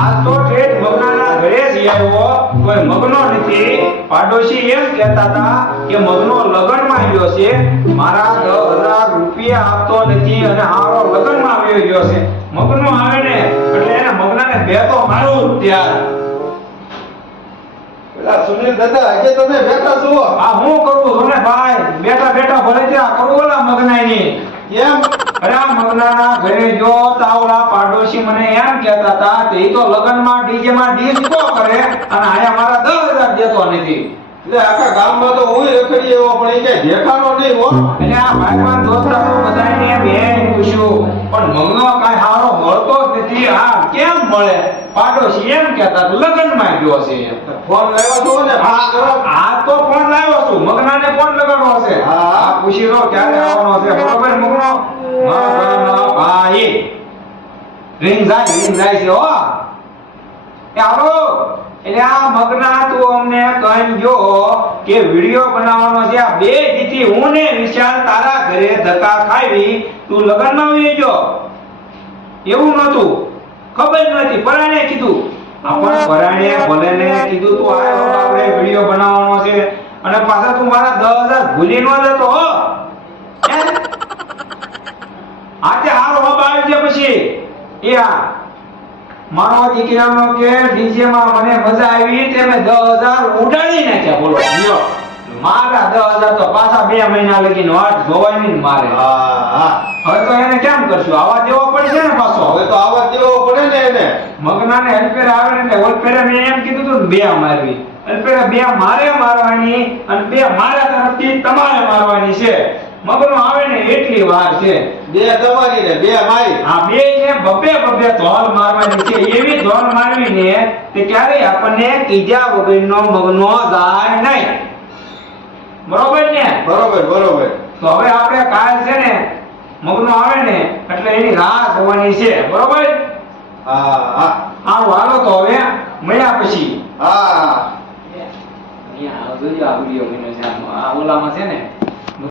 આ તો ઠેઠ મગનાના ઘરે જ આવ્યો કોઈ મગનો નથી પાડોશી એમ કહેતા હતા કે મગનો લગનમાં ગયો છે મારા 10,000 રૂપિયા આપતો નથી અને હારો લગનમાં આવ્યો ગયો છે મગનો આવે ને એટલે એને મગનાને બે તો મારું ત્યાર પેલા સુનિલ દાદા આજે તમે બેઠા છો આ હું કરું છું ને ભાઈ બેઠા બેઠા ભલે ત્યાં કરું ઓલા મગનાની એમ અરે આ મગનાના ઘરે જો તાવડા પાડોશી મને એમ કહેતા હતા કે ઈ તો લગનમાં ડીજે માં ડિસ્કો કરે અને આયા મારા 10,000 દેતો નથી એટલે આખા ગામમાં તો હું રખડી એવો પણ એ કઈ દેખાનો નહીં હો એટલે આ ભાઈમાં દોસ્તારો બધાને બેન પૂછ્યું પણ મગનો કાઈ હારો મળતો જ નથી આ કેમ મળે પાડોશી એમ કહેતા લગનમાં ગયો છે ફોન લાવ્યો છો ને આ તો ફોન લાવ્યો છું મગનાને ફોન લગાડવો છે હા પૂછી લો ક્યારે આવવાનો છે બરોબર મગનો મગનો ભાઈ રિંગ જાય છે હો એ આવો એટલે આ મગના તું અમને કહી ગયો કે વિડિયો બનાવવાનો છે આ બે દીથી હું ને વિશાલ તારા ઘરે ધક્કા ખાવી તું લગનમાં આવી ગયો એવું નતું ખબર નથી પરાણે કીધું આપણ પરાણે ભલે ને કીધું તું આયો આપણે વિડિયો બનાવવાનો છે અને પાછા તું મારા 10,000 ભૂલી ન જતો હો આજે હારો બાબા આવી ગયા પછી એ આ મારો દીકરાનો કે ડીજે માં મને મજા આવી તે મેં 10,000 ઉડાડી નાખ્યા બોલો લ્યો મારા 10,000 તો પાછા 2 મહિના લગીને વાટ જોવાની ને મારે હા હવે તો એને કેમ કરશું આવા દેવો પડશે ને પાછો હવે તો આવા દેવો પડે ને એને મગનાને હેલ્પેર આવે ને એટલે ઓલપેરે મેં એમ કીધું તું 2 મારવી હેલ્પેરે 2 મારે મારવાની અને 2 મારા તરફથી તમારે મારવાની છે મગનો આવે ને એટલી વાર છે 2 તમારી ને 2 મારી આ બે ને બબે ધોલ મારવાની છે એવી ધોલ મારવી ને તે ક્યારેય આપણને કીધા વગરનો મગનો જાય નહીં બરોબર ને બરોબર તો હવે આપણે કાલ છે ને મગનો આવે ને એટલે એની રાહ જોવાની છે બરોબર હા હાલો તો હવે મળ્યા પછી હા અહીંયા આવજો આ વિડિયો મને છે આ ઓલામાં છે ને